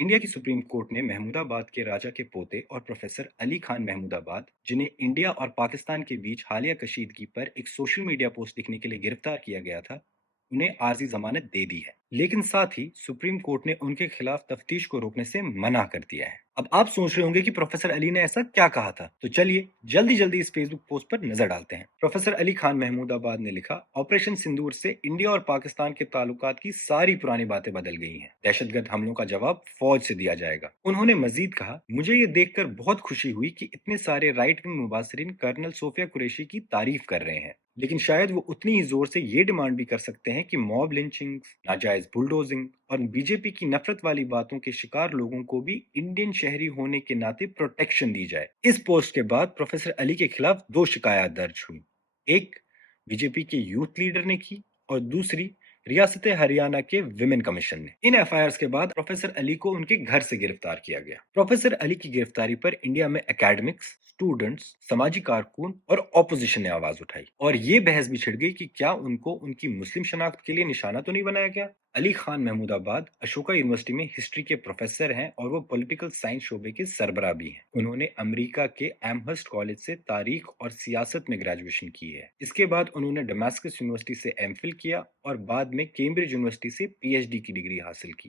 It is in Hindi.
इंडिया की सुप्रीम कोर्ट ने महमूदाबाद के राजा के पोते और प्रोफेसर अली खान महमूदाबाद, जिन्हें इंडिया और पाकिस्तान के बीच हालिया कशीदगी पर एक सोशल मीडिया पोस्ट लिखने के लिए गिरफ्तार किया गया था, उन्हें आर्जी जमानत दे दी है। लेकिन साथ ही सुप्रीम कोर्ट ने उनके खिलाफ तफ्तीश को रोकने से मना कर दिया है। अब आप सोच रहे होंगे कि प्रोफेसर अली ने ऐसा क्या कहा था, तो चलिए जल्दी जल्दी इस फेसबुक पोस्ट पर नजर डालते हैं। प्रोफेसर अली खान महमूदाबाद ने लिखा, ऑपरेशन सिंदूर से इंडिया और पाकिस्तान के ताल्लुकात की सारी पुरानी बातें बदल गई हैं। दहशतगर्द हमलों का जवाब फौज से दिया जाएगा। उन्होंने मजीद कहा, मुझे ये देखकर बहुत खुशी हुई कि इतने सारे राइट विंग मुबासरीन कर्नल सोफिया कुरैशी की तारीफ कर रहे हैं, लेकिन शायद वो उतनी ही जोर से ये डिमांड भी कर सकते हैं कि मॉब लिंचिंग, नाजायज बुलडोजिंग और बीजेपी की नफरत वाली बातों के शिकार लोगों को भी इंडियन शहरी होने के नाते प्रोटेक्शन दी जाए। इस पोस्ट के बाद प्रोफेसर अली के खिलाफ दो शिकायत दर्ज हुई। एक बीजेपी के यूथ लीडर ने की और दूसरी रियासत हरियाणा के विमेन कमीशन ने। इन एफआईआर के बाद प्रोफेसर अली को उनके घर से गिरफ्तार किया गया। प्रोफेसर अली की गिरफ्तारी पर इंडिया में एकेडमिक्स, स्टूडेंट्स, सामाजिक कारकुन और ऑपोजिशन ने आवाज उठाई और ये बहस भी छिड़ गई कि क्या उनको उनकी मुस्लिम शनाख्त के लिए निशाना तो नहीं बनाया गया। अली खान महमूदाबाद अशोका यूनिवर्सिटी में हिस्ट्री के प्रोफेसर हैं और वो पॉलिटिकल साइंस शोबे के सरबराह भी हैं। उन्होंने अमेरिका के एमहर्स्ट कॉलेज से तारीख और सियासत में ग्रेजुएशन की है। इसके बाद उन्होंने डमास्कस यूनिवर्सिटी से एमफिल किया और बाद में कैम्ब्रिज यूनिवर्सिटी से पीएचडी की डिग्री हासिल की।